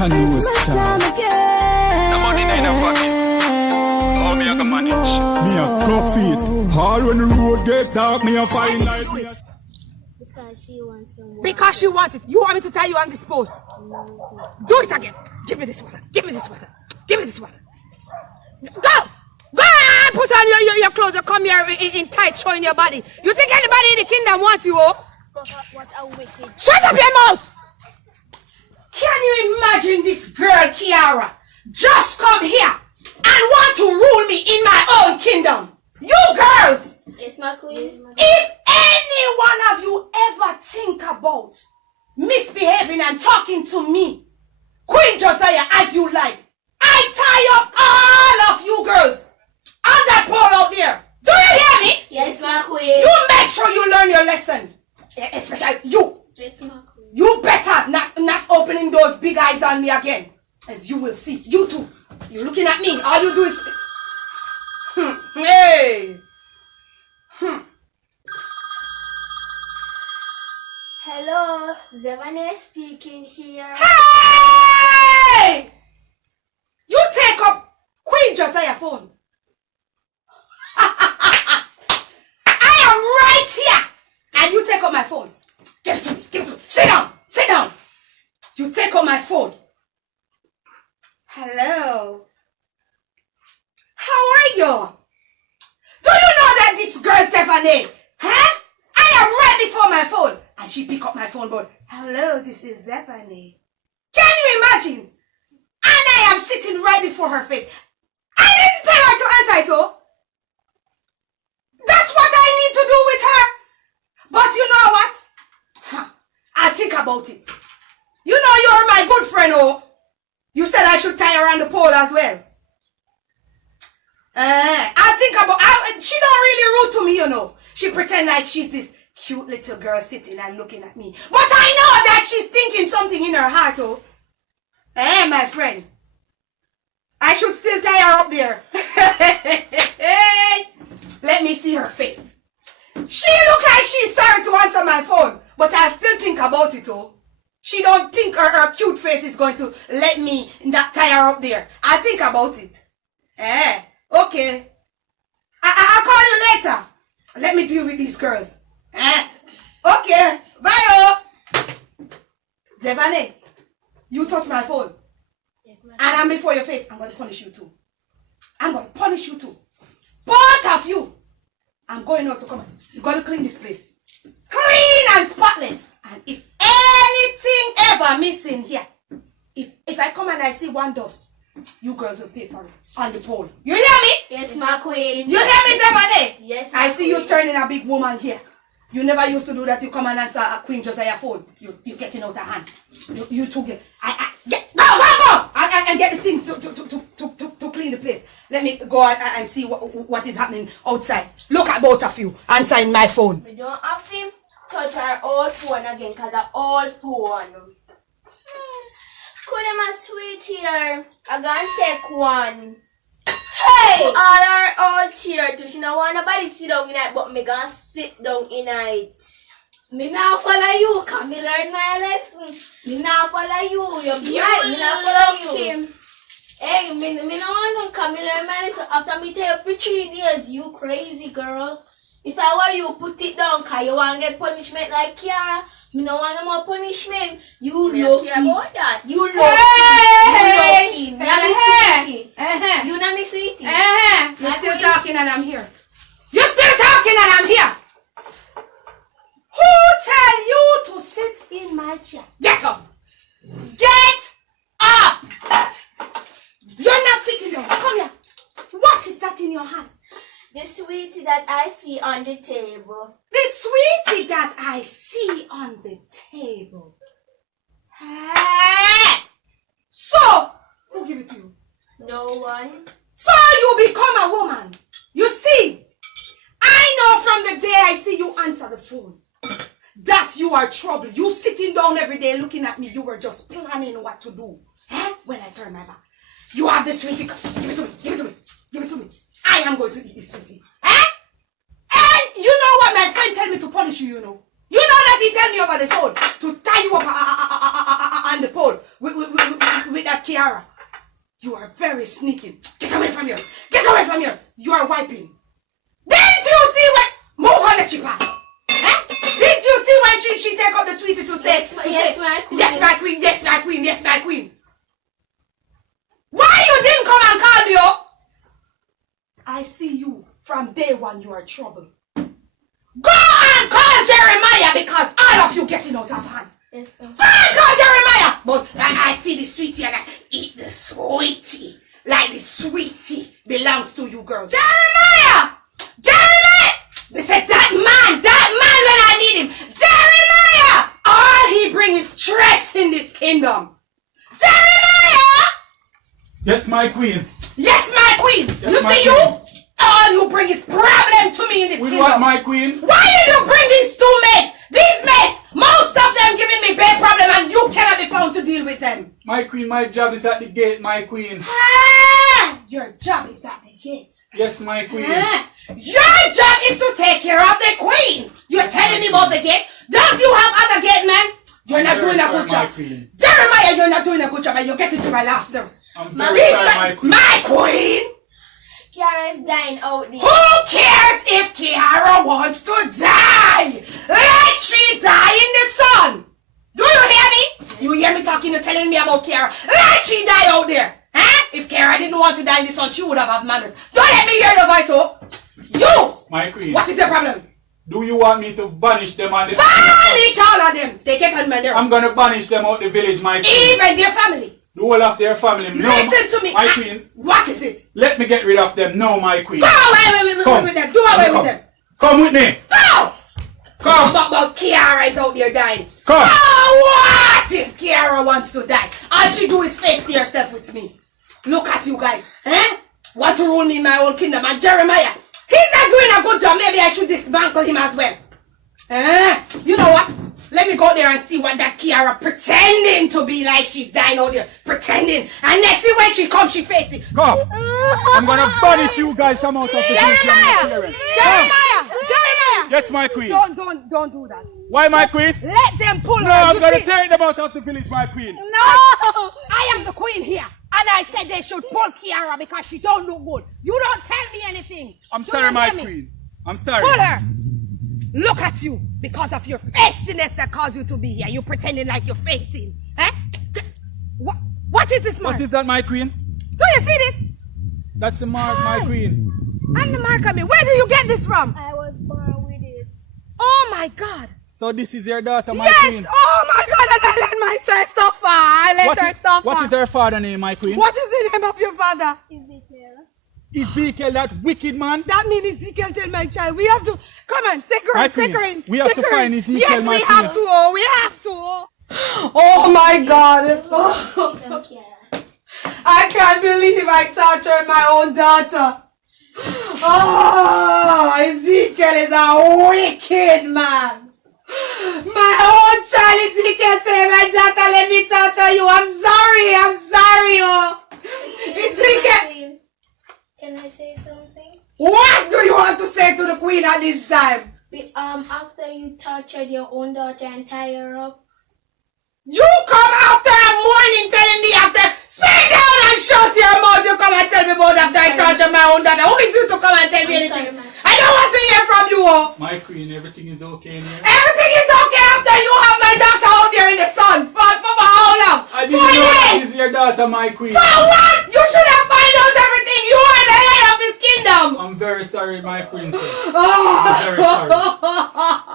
I know it's time. The money in a pocket. How me I can manage? Me a go feet. All when the road get dark, me a find light. Because she wants some. Because she wants it. You want me to tie you on this post? Do it again. Give me this water. Give me this water. Give me this water. Go! Go and put on your clothes and come here in tight showing your body. You think anybody in the kingdom wants you, oh? What a wicked. Shut up your mouth! Can you imagine this girl, Kiara, just come here and want to rule me in my own kingdom? You girls! It's my queen. If any one of you ever think about misbehaving and talking to me, Queen Josiah, as you like, I tie up all of you girls on that pole out there. Do you hear me? Yes, my queen. You make sure you learn your lesson. Especially you. It's my queen. You better not opening those big eyes on me again. As you will see. You too. You're looking at me. All you do is... Hey. Hello, Zavane speaking here. Hey! You take up Queen Josiah's phone. I am right here. And you take up my phone. Give it to me. Give it to me. Sit down. Sit down. You take up my phone. Hello. How are you? Do you know that this girl Stephanie? Huh? I am right before my phone. And she pick up my phone, but hello, this is Stephanie. Can you imagine? And I am sitting right before her face. I didn't tell her to Untitled. That's what I need to do with her. But you know what? I'll think about it. You know you're my good friend, oh. You said I should tie her on the pole as well. I'll think about she don't really rude to me, you know. She pretend like she's this cute little girl sitting and looking at me. But I know that she's thinking something in her heart, oh. My friend. I should still tie her up there. Let me see her face. She look like she's sorry to answer my phone. But I still think about it, oh. She don't think her cute face is going to let me not tie her up there. I'll think about it. Okay. I'll call you later. Let me deal with these girls. Okay. Bye, oh. Devane, you touch my phone. Yes, And I'm before your face. I'm going to punish you too. I'm going to punish you too. Both of you. I'm going out to come. You're going to clean this place. Clean and spotless. And if anything ever missing here, if I come and I see one dust, you girls will pay for it on the pole. You hear me? Yes, my queen. You hear me, Devane? Yes, my I see you queen. turning a big woman here. You never used to do that. You come and answer a Queen Josiah phone. You getting out of hand. You two get. Go! And get the things to clean the place. Let me go and see what is happening outside. Look at both of you answering my phone. We don't have him touch our old phone again because our old phone. Could him a sweet here? I gonna take one. Hey! All our old chair too. She don't want nobody sit down in it, but me gonna sit down in it. Me now follow you, cause me learn my lesson. Me now follow you. You're right, me now follow you. Him. Hey, me no want to come and learn my lesson after me tell you for 3 days, you crazy girl. If I were you, put it down, cause you want to get punishment like Kiara. Me no want no more punishment. You Me lucky. don't care about that. You lucky. Hey! You lucky. Me not me sweetie. You not me sweetie. You're still talking and I'm here. You're still talking and I'm here. Who tell you to sit in my chair? Get up. Get up. You're not sitting down. Come here. What is that in your hand? The sweetie that I see on the table. The sweetie that I see on the table. So, who give it to you? No one. So you become a woman. You see, I know from the day I see you answer the phone that you are trouble. You sitting down every day looking at me. You were just planning what to do. When I turn my back. You have the sweetie. Give it to me. Give it to me. Give it to me. I am going to eat this sweetie. And you know what my friend tell me to punish you, you know. You know that he tell me over the phone to tie you up on the pole with Kiara, you are very sneaky. Get away from here. Get away from here. You are wiping. Didn't you see what? Move on the cheap ass. Eh? Didn't you see when she take up the sweetie to say, Yes, my queen. yes, my queen, yes, my queen, yes, my queen. Why you didn't come and call me up? I see you from day one. You are trouble. Go and call Jeremiah because all of you getting out of hand. Yes, sir. Go and call Jeremiah. But I see the sweetie and I eat the sweetie. Like the sweetie belongs to you girls. Jeremiah! Jeremiah! They said that man when I need him. Jeremiah! All he brings is stress in this kingdom. Jeremiah! Yes, my queen. Yes, my queen. Yes, You my see queen. you? All you bring is problem to me in this With kingdom. what, my queen? Why did you bring these two mates? These mates, most of them giving me bad problem and you cannot be found to deal with them. My queen, my job is at the gate, my queen. Ah, your job is at the gate. Yes, my queen. Ah, your job is to take care of the queen. You're telling me about the gate? Don't you have other gate men? You're not doing a good my job. queen. Jeremiah, you're not doing a good job and you're getting to my last nerve. I'm very These sorry, my queen. my queen? Kiara is dying out there. Who cares if Kiara wants to die? Let she die in the sun. Do you hear me? You hear me talking and telling me about Kiara? Let she die out there. Huh? If Kiara didn't want to die in the sun, she would have had manners. Don't let me hear the voice, oh. You! My queen. What is your problem? Do you want me to banish them on the... Banish all of them. They get on my nerves. I'm gonna banish them out the village, my queen. Even their family. The whole of their family. No, Listen to me. my queen. What is it? Let me get rid of them. No, my queen. Go away Come. with them. Do away Come. with them. Come with me. Go! Come. But Kiara is out there dying. Come. So what if Kiara wants to die? All she do is face herself with me. Look at you guys. Eh? Want to rule me in my own kingdom. And Jeremiah, he's not doing a good job. Maybe I should dismantle him as well. You know what? Let me go there and see what that Kiara pretending to be like she's dying out there. Pretending. And next thing when she comes, she face it. Come. I'm gonna banish you guys from out of the Jeremiah! Jeremiah! Yes, my queen. Don't do that. Why, my queen? Let them pull No, her. I'm You gonna see- take them out of the village, my queen. No! I am the queen here. And I said they should pull Kiara because she don't look good. You don't tell me anything. I'm Do sorry, you my hear me? queen. I'm sorry. Pull her. Look at you. Because of your festiness that caused you to be here. You pretending like you're fainting. Eh? What is this mark? What is that, my queen? Do you see this? That's the mark, my queen. And the mark on me. Where do you get this from? I was born with it. Oh my God. So this is your daughter, my Yes. queen. Oh my God. And I let my child suffer. I let her suffer. What is her father name, my queen? What is the name of your father? Ezekiel. Ezekiel, that wicked man. That means Ezekiel tell my child. We have to come on, take her My in, take queen, her in. we have take to her find in. Ezekiel, Yes, my we have queen. to. Oh, we have to. Oh my God. Don't care. I can't believe I tortured my own daughter. Oh, Ezekiel is a wicked man. My own child Ezekiel tell my daughter, let me torture you. I'm sorry, oh. Ezekiel. Can I say something? What do you want to say to the queen at this time? After you tortured your own daughter and tie her up, You come after a morning telling me after, sit down and shut your mouth. You come and tell me about after I torture my own daughter. Who is you to come and tell me I'm anything? sorry, ma'am. I don't want to hear from you. Oh. My queen, everything is okay in here. Everything is okay after you have my daughter out there in the sun. For how long? I didn't 4 know that days. is your daughter, my queen. So what? You should have found out everything. You are the head of this kingdom. I'm very sorry, my princess. Oh. I'm very sorry.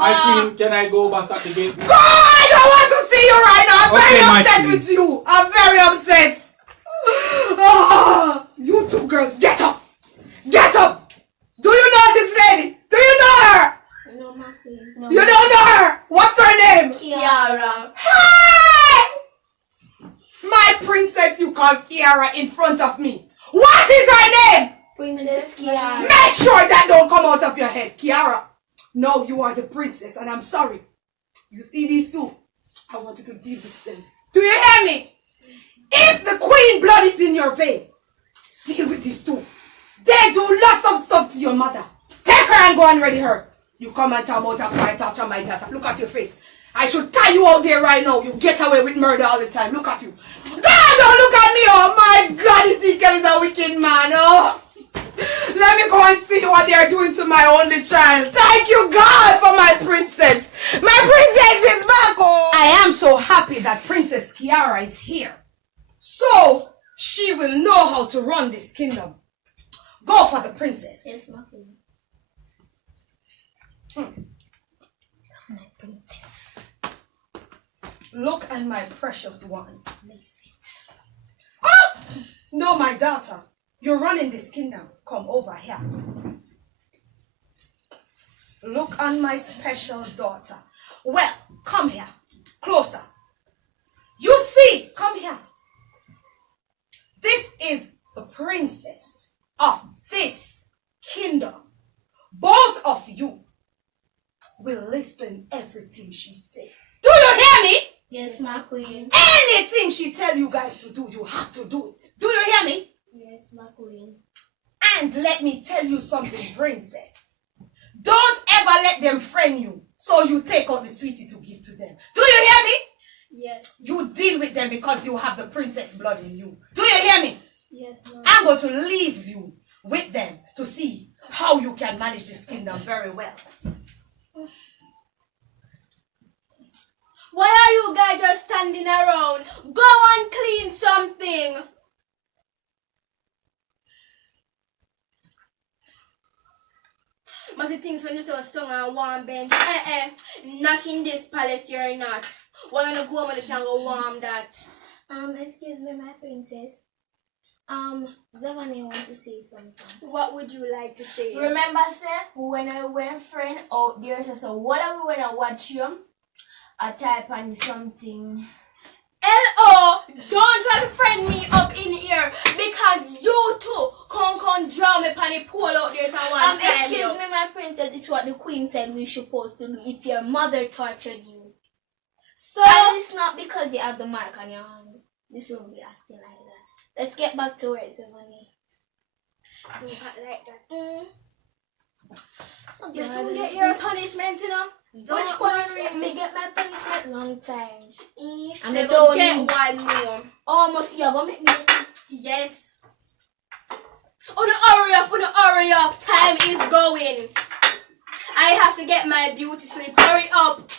My queen, can I go back at the gate? Go! I don't want to see you right now. I'm Okay, very my upset queen. with you. I'm very upset. Oh, you two girls, get up. Get up. Do you know this lady? Do you know her? no, my queen. No, You don't know her. What's her name? Kiara. Hey! My princess you call Kiara in front of me. What is her name? Princess Kiara. Make sure that don't come out of your head. Kiara, no, you are the princess and I'm sorry. You see these two? I want you to deal with them. Do you hear me? If the queen blood is in your vein, deal with these two. They do lots of stuff to your mother. Take her and go and ready her. You come and talk about after I touch on my daughter. Look at your face. I should tie you out there right now. You get away with murder all the time. Look at you. God, don't look at me, see what they're doing to my only child. Thank you, God, for my princess. My princess is back. Oh. I am so happy that Princess Kiara is here. So she will know how to run this kingdom. Go for the princess. Yes, my queen. My princess. Look at my precious one. Ah! No, my daughter. You're running this kingdom. Come over here. Look on my special daughter. Well, come here. Closer. You see, come here. This is the princess of this kingdom. Both of you will listen everything she says. Do you hear me? Yes, my queen. Anything she tell you guys to do, you have to do it. Do you hear me? Yes, my queen. And let me tell you something, princess. Don't ever let them friend you, so you take out the sweetie to give to them. Do you hear me? Yes. You deal with them because you have the princess blood in you. Do you hear me? Yes, ma'am. I'm going to leave you with them to see how you can manage this kingdom very well. Why are you guys just standing around? Go and clean something. Must you think when you still strong and warm bench? Not in this palace, you're not. Why you go home and you can go warm that? Excuse me, my princess. Zavani wants to say something. What would you like to say? Remember, sir, when I went friend out there, so what are we gonna watch you? I type on something. L.O. Don't try to friend me up in here because you two can't draw me on the pole out there some one time. Excuse me, my princess. It's what the queen said we're supposed to do. It's your mother tortured you. So And it's not because you have the mark on your hand. This won't be acting like that. Let's get back to work, Savannah. do act like that. Oh, You God, soon get this- your punishment, you know. Which Don't punishment? worry. Me get my punishment long time. And And they I don't don't get need- one more. Almost, you're gonna make me. Yes. Hurry up. Time is going. I have to get my beauty sleep. Hurry up.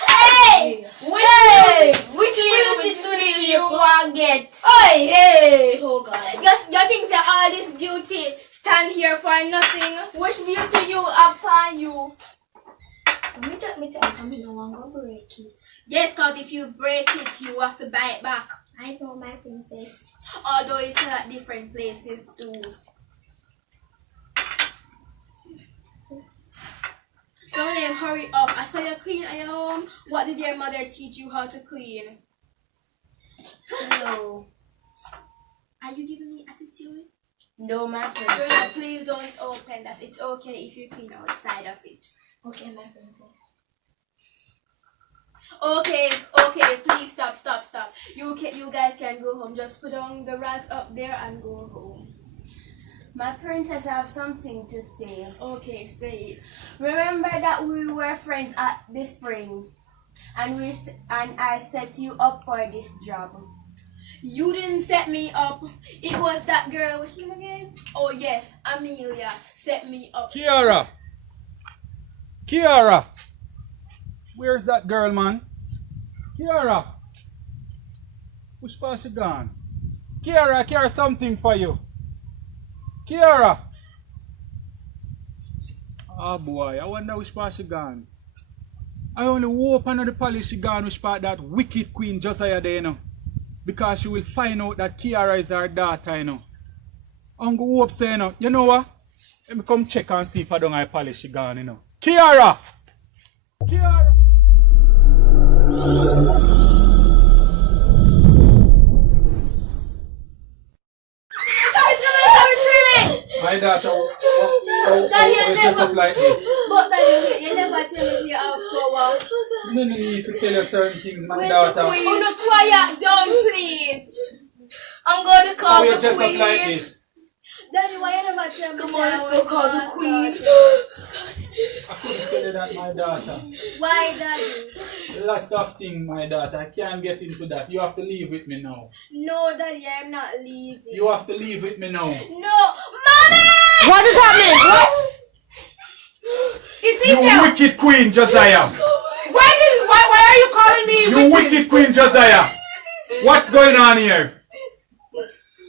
Hey! Which Beauty sleep you want get? Hey! Oh God. You think that all this beauty stand here for nothing? Which beauty you upon you? Me tell you, no one gonna break it. Yes, cause if you break it, you have to buy it back. I know, my princess. Although it's at different places too. Darling, hurry up. I saw you clean at your home. What did your mother teach you how to clean? So, Are you giving me attitude? no, my Girl, princess. please don't open that. It's okay if you clean outside of it. Okay, my princess. Okay, please stop. You guys can go home. Just put on the rags up there and go home. My princess, I have something to say. Okay, say it. Remember that we were friends at the spring, and I set you up for this job. You didn't set me up. It was that girl. What's her name again? Oh yes, Amelia set me up. Kiara! Where's that girl, man? Kiara! Which part she gone? Kiara, I carry something for you. Kiara! Oh boy, I wonder which part she gone. I only hope another palace she gone which part that wicked queen Josiah there, you know. Because she will find out that Kiara is her daughter, you know. I'm going to hope say, you know what? Let me come check and see if I don't have palace she gone, you know. Kiara! Kiara! My daughter, Daddy, we just up like this. But Daddy, you never tell me you have power. No need to tell you certain things, my daughter. Oh no, quiet down, please. I'm going to call We the just queen. up like this. Daddy, why you never tell me? Come say on, I let's was go call the bad queen. daughter? I couldn't tell you that, my daughter. Why, Daddy? Lots of things, my daughter. I can't get into that. You have to leave with me now. No, Daddy, I'm not leaving. You have to leave with me now. No, Mommy! What is happening? What? You Ezekiel, wicked queen, Josiah. why are you calling me You wicked queen, Josiah. What's going on here?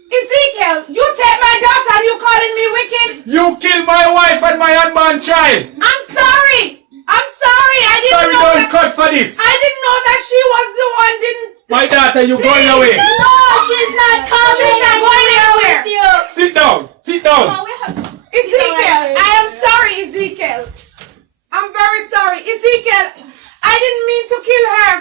Ezekiel, you take my daughter and you calling me wicked? You killed my wife and my unborn child. I'm sorry. I didn't Sorry, know don't that. cut for this. I didn't know that she was the one. Didn't. My daughter, you going away. No, she's not coming. She's not going anywhere. With you. Sit down. Sit down. Come on, we have. Ezekiel, I am sorry, Ezekiel. I'm very sorry, Ezekiel. I didn't mean to kill her.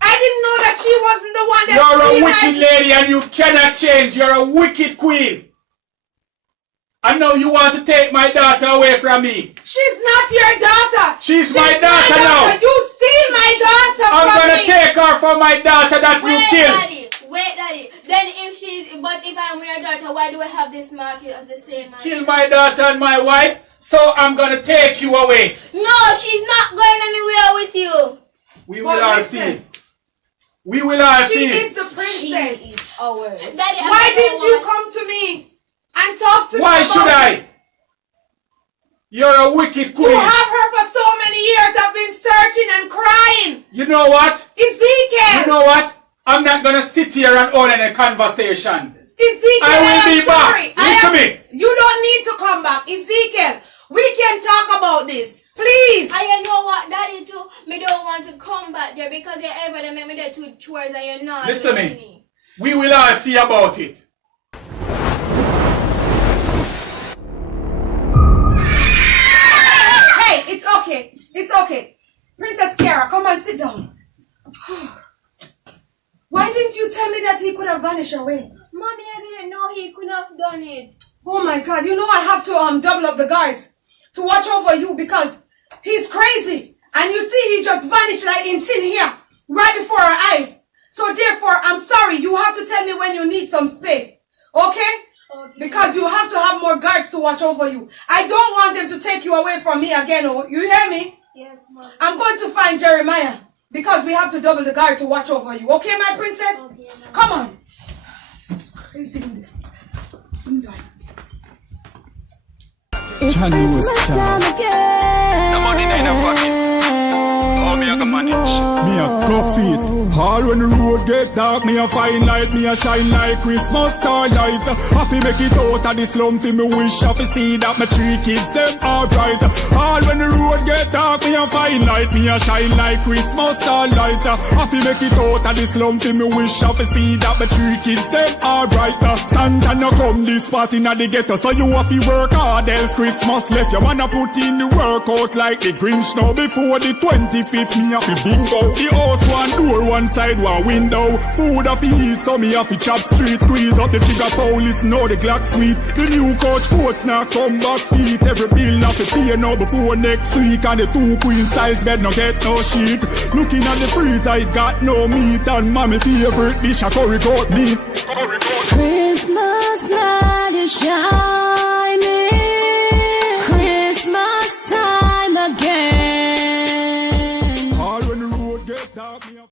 I didn't know that she wasn't the one that. You're a killed wicked lady and you cannot change. You're a wicked queen. And now you want to take my daughter away from me. She's not your daughter. She's my daughter now. You steal my daughter I'm from gonna me. take her from my daughter that you killed. Wait, daddy. Then if I'm your daughter, why do I have this mark as the same mark? Kill my daughter and my wife, so I'm gonna take you away. No, she's not going anywhere with you. We will all see. We will all She see. is the princess. Daddy, Why didn't you come to me and talk to me? Why about should I? it? You're a wicked You queen. have her for so many years. I've been searching and crying. You know what? Ezekiel. You know what? I'm not gonna sit here and hold any conversation. Ezekiel, I will am be back. sorry. Listen to me. You don't need to come back. Ezekiel, we can talk about this. Please. I know what, daddy too. Me don't want to come back there because you ever they make me there 2 chores and you're not. Listen doing me. it. We will all see about it. Hey, it's okay. It's okay. Princess Kiara, come and sit down. Why didn't you tell me that he could have vanished away? Mommy, I didn't know he could have done it. Oh my God, you know I have to double up the guards to watch over you because he's crazy. And you see he just vanished like in thin here, right before our eyes. So therefore, I'm sorry, you have to tell me when you need some space. Okay? Because you have to have more guards to watch over you. I don't want them to take you away from me again. Oh, you hear me? Yes, Mom. I'm going to find Jeremiah because we have to double the guard to watch over you. Okay, my princess? Okay, Mom. Come on. It's crazy in this. The money in your pocket. How me I can manage? Me a go feet. All when the road get dark, me a find light, me a shine like Christmas starlight. I fi make it out of the slum, fi me wish I fi see that my 3 kids them alright. All when the road get dark, me a find light, me a shine like Christmas starlight. I fi make it out of the slum, fi me wish I fi see that my 3 kids them alright. Santa no come this party na the ghetto, so you have to work hard, else Christmas left. You wanna put in the work out like the Grinch now. Before the 25th, me have to bingo. The house one door, one side, one window. Food have to eat, so me have to chop street. Squeeze up the trigger police, know the Glock sweet. The new coach coats now come back feet. Every bill have to pay now before next week. And the 2 queen size bed no get no sheet. Looking at the freezer, it got no meat. And mommy favorite dish a curry goat meat.